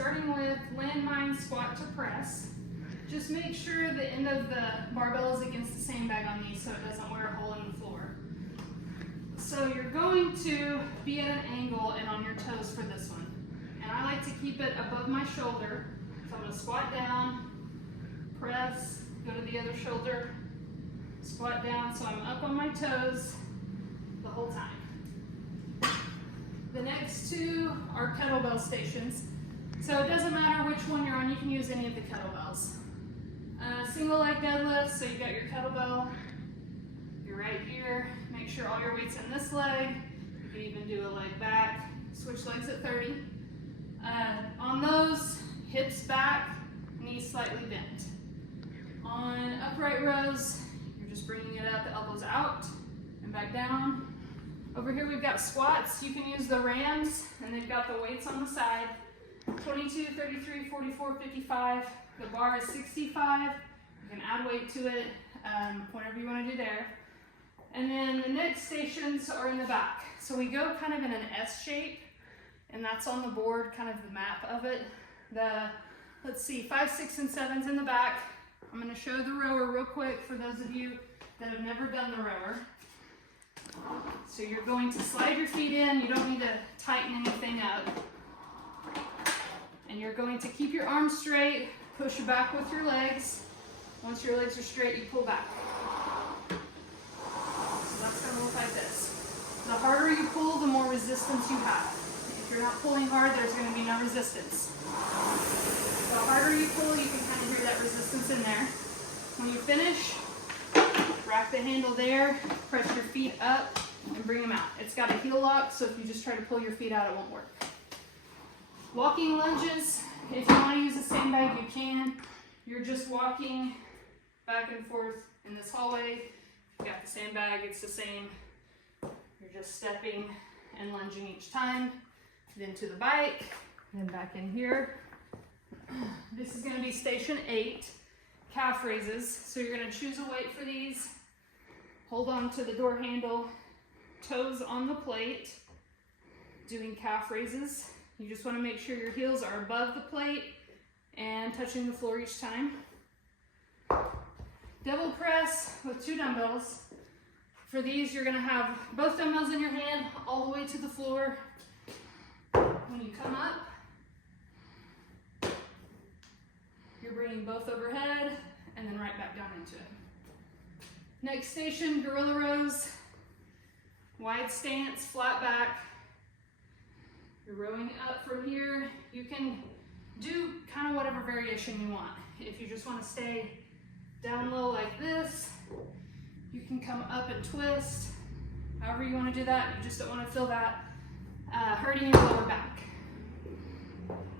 starting with landmine squat to press. Just make sure the end of the barbell is against the sandbag on these so it doesn't wear a hole in the floor. So you're going to be at an angle and on your toes for this one. And I like to keep it above my shoulder. So I'm going to squat down, press, go to the other shoulder, squat down so I'm up on my toes the whole time. The next two are kettlebell stations. So it doesn't matter which one you're on, you can use any of the kettlebells. Single leg deadlift, so you got your kettlebell, you're right here. Make sure all your weight's in this leg. You can even do a leg back, switch legs at 30. On those, hips back, knees slightly bent. On upright rows, you're just bringing it up, the elbows out and back down. Over here we've got squats. You can use the rams, and they've got the weights on the side. 22, 33, 44, 55. The bar is 65. You can add weight to it, whatever you want to do there. And then the next stations are in the back. So we go kind of in an S shape, and that's on the board, kind of the map of it. Let's see, 5, 6, and 7's in the back. I'm going to show the rower real quick for those of you that have never done the rower. So you're going to slide your feet in. You don't need to tighten anything up. And you're going to keep your arms straight, push back with your legs. Once your legs are straight, you pull back. So that's going to look like this. The harder you pull, the more resistance you have. If you're not pulling hard, there's going to be no resistance. The harder you pull, you can kind of hear that resistance in there. When you finish, wrap the handle there, press your feet up, and bring them out. It's got a heel lock, so if you just try to pull your feet out, it won't work. Walking lunges, if you want to use a sandbag, you can. You're just walking back and forth in this hallway. You've got the sandbag, it's the same. You're just stepping and lunging each time. Then to the bike, then back in here. This is going to be station 8, calf raises. So you're going to choose a weight for these. Hold on to the door handle, toes on the plate, doing calf raises. You just want to make sure your heels are above the plate and touching the floor each time. Double press with 2 dumbbells. For these, you're going to have both dumbbells in your hand all the way to the floor. When you come up, you're bringing both overhead and then right back down into it. Next station, gorilla rows. Wide stance, flat back. You're rowing up from here. You can do kind of whatever variation you want. If you just want to stay down low like this, you can come up and twist. However you want to do that, you just don't want to feel that hurting your lower back.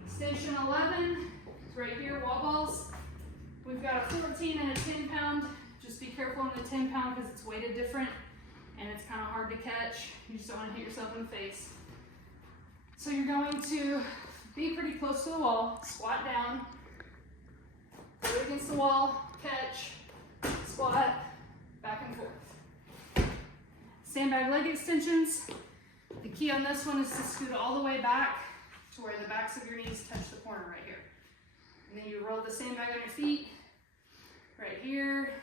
Station 11 is right here, wall balls. We've got a 14 and a 10 pound. Just be careful on the 10 pound because it's weighted different and it's kind of hard to catch. You just don't want to hit yourself in the face. So you're going to be pretty close to the wall, squat down, go against the wall, catch, squat, back and forth. Sandbag leg extensions. The key on this one is to scoot all the way back to where the backs of your knees touch the corner right here. And then you roll the sandbag on your feet, right here.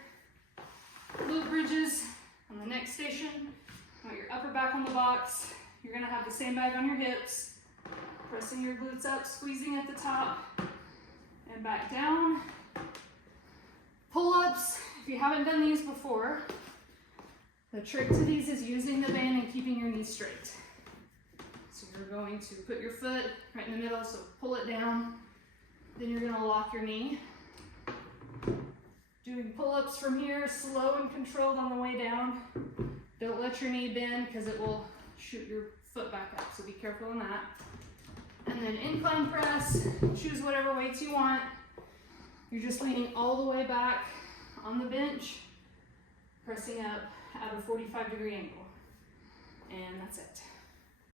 Glute bridges on the next station. Want your upper back on the box. You're gonna have the sandbag on your hips, pressing your glutes up, squeezing at the top, and back down. Pull-ups, if you haven't done these before, the trick to these is using the band and keeping your knees straight. So you're going to put your foot right in the middle, so pull it down. Then you're gonna lock your knee. Doing pull-ups from here, slow and controlled on the way down. Don't let your knee bend because it will shoot your foot back up, so be careful on that. And then incline press, choose whatever weights you want. You're just leaning all the way back on the bench, pressing up at a 45-degree angle. And that's it.